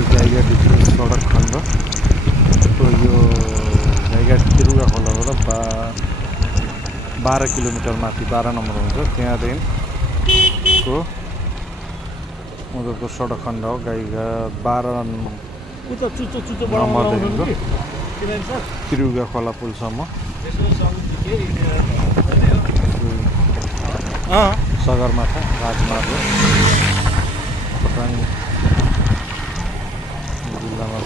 यो गाईघाटदेखि सडक खण्ड यो गाईघाट तिरुगा खोलाबाट 12 किलोमिटर माथि 12 नम्बर हुन्छ त्यहाँदेखिको उनीहरूको सडक खण्ड हो गाईघाट 12 नम्बरदेखिको तिरुगा खोला पुलसम्म सगरमाथा राजमार्ग खटाङ जिल्लामा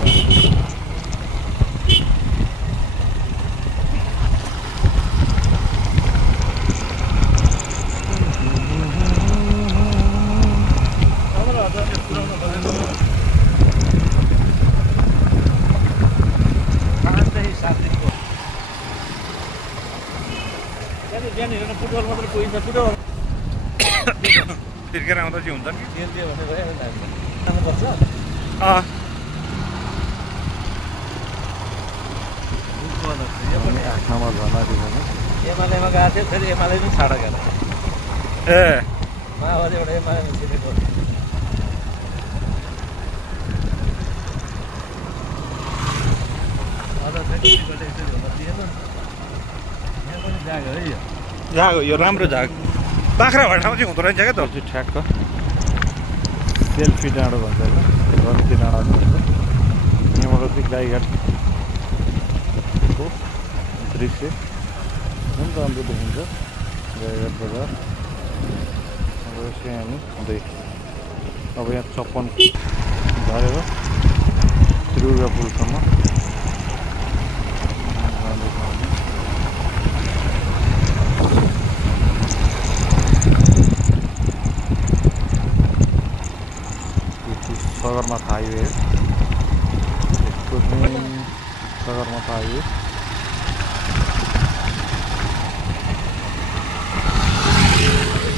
तिर्केर आउँदा चाहिँ हुन्छ नि आफ्नामा झनारी भने एमालेमा गएको थियो फेरि एमाले पनि छाडा गएर ए माओवादी एउटा एमाले छिरेको झाग यो राम्रो झाग बाख्राबाट ठाउँ चाहिँ हुँदो रहेछ क्या त ठ्याक्क सेल्फी डाँडो भन्छ होइन रन्की डाँडा भन्छ यहाँबाट चाहिँ गाईघाटको दृश्य एकदम राम्रो देखिन्छ गाईघाट बजार अब यसै हामी हुँदै अब यहाँ 56 झरेर तिरुगा पुलसम्म सगरमाथा हाइवे यसको चाहिँ सगरमाथा हाइवे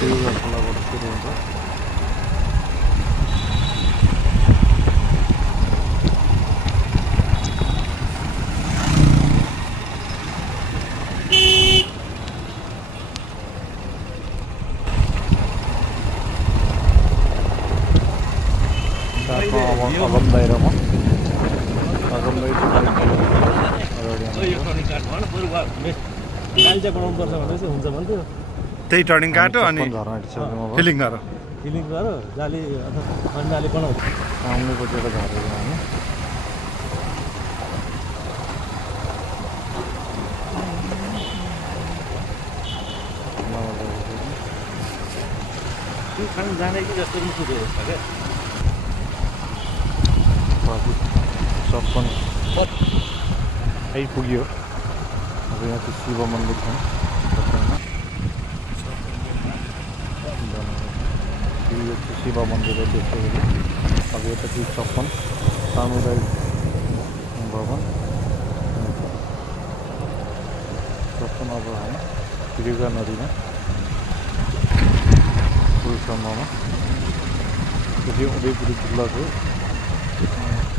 तिरुगा खोलाबाट सुरु हुन्छ अगम दाइरामा अगम दाइ गाली बनाउनु पर्छ भने चाहिँ हुन्छ भन्थ्यो त्यही टर्निङ काट्यो अनि झर्ना फिलिङ गर फिलिङ गर जाली अनि जाली बनाउँछ सामनेपट्टि एउटा झरेको हामी त्यो खान जाने कि जस्तो पनि सुरु होस् क्या 56 आइपुग्यो अब यहाँ चाहिँ शिव मन्दिर छ यो चाहिँ शिव मन्दिर हो त्यसो गरी अब यता चाहिँ 56 सामुदायिक भवन 56 अब हामी तिरुगा नदीमा पुलसम्ममा त्यो चाहिँ उदयपुर जिल्लाको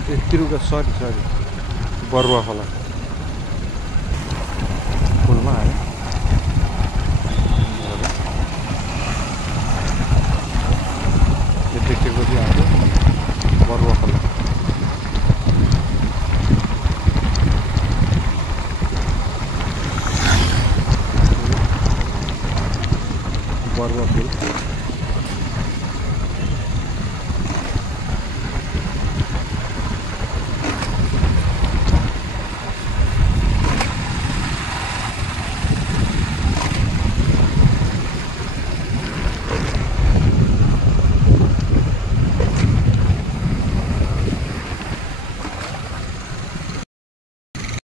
तिरुगा सरी बरुवा खोला पुलमा हामी यो देखेको चाहिँ हाम्रो बरुवा खोला